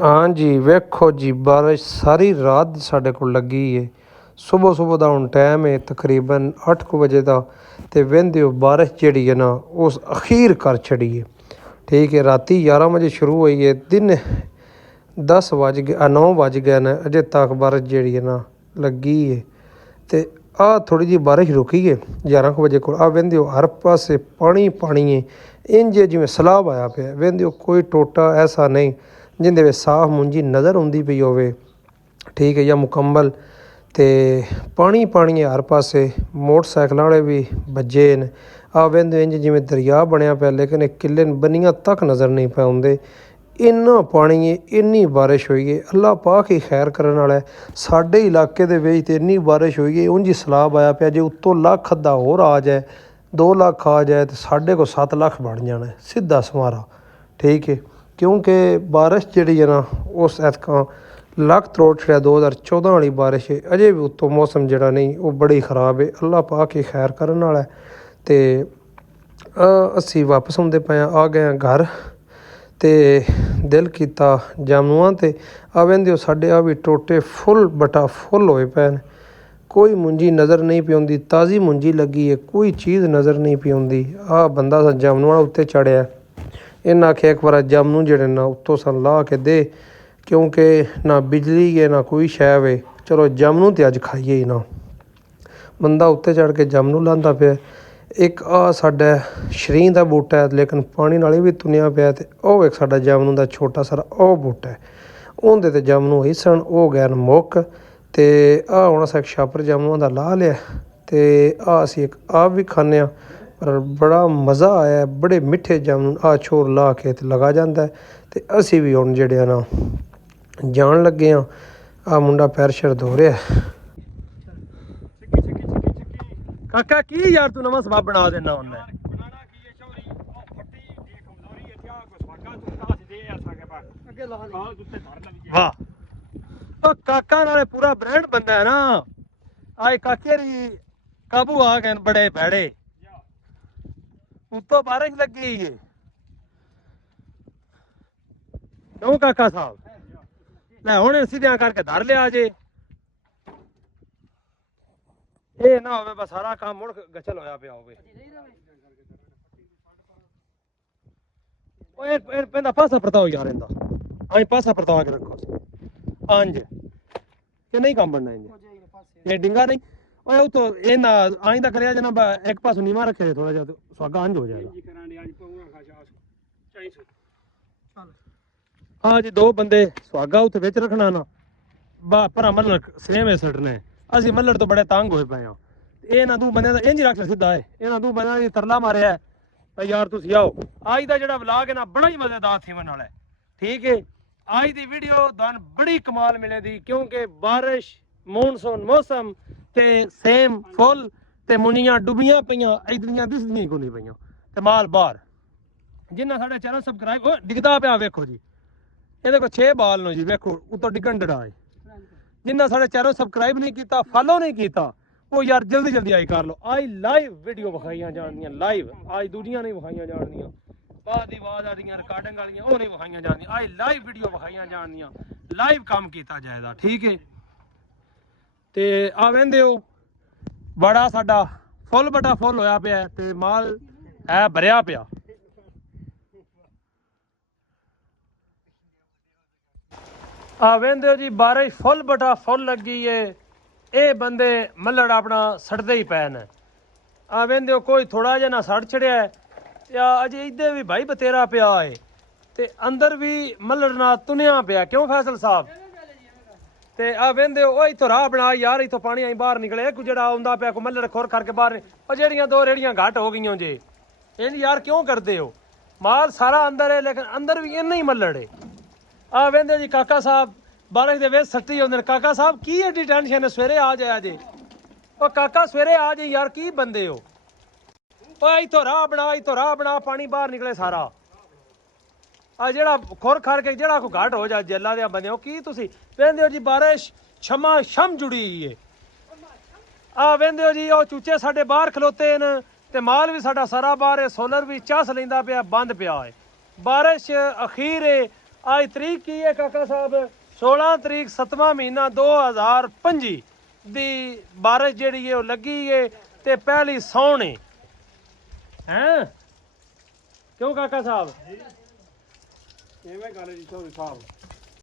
हाँ जी वेखो जी बारिश सारी रात साढ़े को लगी है। सुबह सुबह का हुण टाइम है तकरीबन 8 बजे का। तो वेंदे हो बारिश जी है ना उस अखीर कर छड़ी है। ठीक है राती 11 बजे शुरू हुई है दिन 9 बज गए ने अजे तक बारिश जी है ना लगी है। तो आ थोड़ी जी बारिश रुकी है 11 बजे को आ वेंदे हो हर पासे पानी पानी है। इंज जिमें सैलाब आया पे वेंदे हो कोई टोटा ऐसा नहीं जिंदे विच साफ मुंजी नज़र आउंदी पई होवे। ठीक है या मुकम्मल तो पानी पानी है हर पासे मोटरसाइकिल वाले भी बजे न। आ वेंदे इंज जिमें दरिया बनया पिया लेकिन किले बनिया तक नज़र नहीं पे आउंदे। इन्ना पानी है इन्नी बारिश हुई है अल्लाह पाक ही खैर करने वाला है। साडे इलाके दे विच ते इन्नी बारिश हुई है उंज ही सैलाब आया पिया जे उत्तों लख अद्धा होर आ जाए 2 लाख आ जाए तो साढ़े को 7 लाख बन जाना है सीधा समारा। ठीक है क्योंकि बारिश जी है ना उस ऐतका लक त्रोड़ छड़िया 2014 वाली बारिश है अजे भी उत्तों मौसम जड़ा नहीं वो बड़ी ख़राब है अल्लाह पाक ही खैर करने वाला है। तो असी वापस आउंदे पे आ गए घर तो दिल किया जामुआ तो आ वेंदे साढ़े आ भी टोटे फुल बटा फुल होए पे न। कोई मुंजी नज़र नहीं पी आउंदी ताज़ी मुंजी लगी है कोई चीज़ नज़र नहीं पी आउंदी। आ बंदा सा जामनू उत्ते चढ़िया इन्हें आख्या एक बार जामनू जड़े ना उत्तों सन ला के दे क्योंकि ना बिजली है ना कोई शै वे चलो जामनू तो अज खाइए ही ना। बंदा उत्ते चढ़ के जामनू लांदा पे एक आ साडा शरीं दा बूटा है लेकिन पानी नाल भी तुनिया पिया ते ओह एक साडा जामनू दा छोटा सारा ओह बूटा है उंदे ते जामनू होई सन ओह गए न मुक्क। ते आ हुण असें इक छापर जामनूआं दा ला लिया ते आ असीं इक आप भी खाने पर बड़ा मज़ा आया बड़े मिठे जामनू आ छोर ला के ते लगा जांदा है। ते असीं भी हुण जेह्ड़े ना जान लगे हाँ आ मुंडा पैर शैर धो रहा है। काका की यार तू नवां सबब बना देना उन्ने वाह तो काका नाले पूरा ब्रांड बंदा है ना। आए काके री काबू आ गए बड़े भैड़े उत्तों बारिश लगी है क्यों काका साहब ले हुण सीधा करके धर लिया जे ये ना होवे बस सारा काम मुड़ गचल होया पिया होवे। ओए पेंदा पासा परताओ यार इंदा आई पासा परता के रखो अंज के नहीं काम बनना इंज ये डिंगा नहीं ओए तो ये ना आइंदा करया जना एक पास नीवा रखे थोड़ा जा स्वागा अंज हो जाएगा। हाँ जी 2 बंदे स्वागा उत्थे विच रखना ना बा भरा मल्लड़ सेम है सटने असि मल्लड़ तो बड़े तंग होए पे हाँ। ये ना 2 बंदे इंज रख सीधा है ये ना 2 बंदे तरला मारिया यार तुसी आओ आज का जो व्लॉग है ना बड़ा ही मजेदार थी वाला है। ठीक है आज की वीडियो तुहानू बड़ी कमाल मिले दी क्योंकि बारिश मॉनसून मौसम ते सेम फुल ते मुनियां डुबियां पईयां इधरियां दिसदियां को नहीं पईयां ते माल बाहर जिन्ना साढ़े चैनल सबसक्राइब डिगदा पिया वेखो जी ये देखो 6 बाल नो जी वेखो उतो डिगन डड़ा है जिन्ना साढ़े चैनल सबसक्राइब नहीं किया फॉलो नहीं किया वो यार जल्दी जल्दी आई कर लो आई लाइव वीडियो विखाइया जानियां लाइव आज दूजियां नहीं विखाइया जानियां बाद आवाज आ रही रिकॉर्डिंग वाली वो नहीं विखाइया जानियां आई लाइव वीडियो विखाइया जानियां लाइव काम किया जाएगा। ठीक है ते आ वेंदे हो बड़ा साडा फुल बटा फुल होया पिया ते माल है भरिया पिया। आ वेंदे हो जी बारिश फुल बटा फुल लगी है ये बंदे मल्लड़ अपना सड़ते ही पै न। आ वेंदे कोई थोड़ा जिहा ना सड़ छड़िया है या अजे इधर भी भाई बतेरा पिया है ते अंदर भी मल्लड़ ना तुनिया पिया क्यों फैसल साहब ते आ वेंदे ओ इथों राह बना यार इथों पानी आई बाहर निकले कुछ जेड़ा आउंदा पिया को मल्लड़ खुर करके बाहर और जेड़ियां 2 रेड़ियां घट हो गई जे इंज यार क्यों करते हो माल सारा अंदर है लेकिन अंदर भी इन्ना ही मल्लड़ है। आ वेंदे जी काका साहब बारिश दे वेच सट्टी होंदे काका साहब की एडी टेंशन है सवेरे आ जाया जे ओ काका सवेरे आ जाए यार की बंदे हो ओ इथों राह बना पानी बाहर निकले सारा आ जेड़ा खुर खर के जेड़ा को घाट हो जाए जेला दे बंदे हो की तुसी वेंदे हो जी बारिश छमा शम जुड़ी है। आ वेंदे हो जी ओ चूचे साडे बाहर खलोते न ते माल भी साडा सारा बाहर है सोलर भी चस लेंदा पिया बंद पिया है बारिश अखीर है आज तरीक की है काका साहब 16 तरीक 7वां महीना 2025 दी बारिश ਜਿਹੜੀ ਹੈ ਉਹ ਲੱਗੀ ਹੈ ਤੇ ਪਹਿਲੀ ਸੌਣ ਹੈ हैं क्यों काका साहब ਕਿਵੇਂ ਗੱਲ ਜੀ ਸੋਰੀ ਸਾਹਿਬ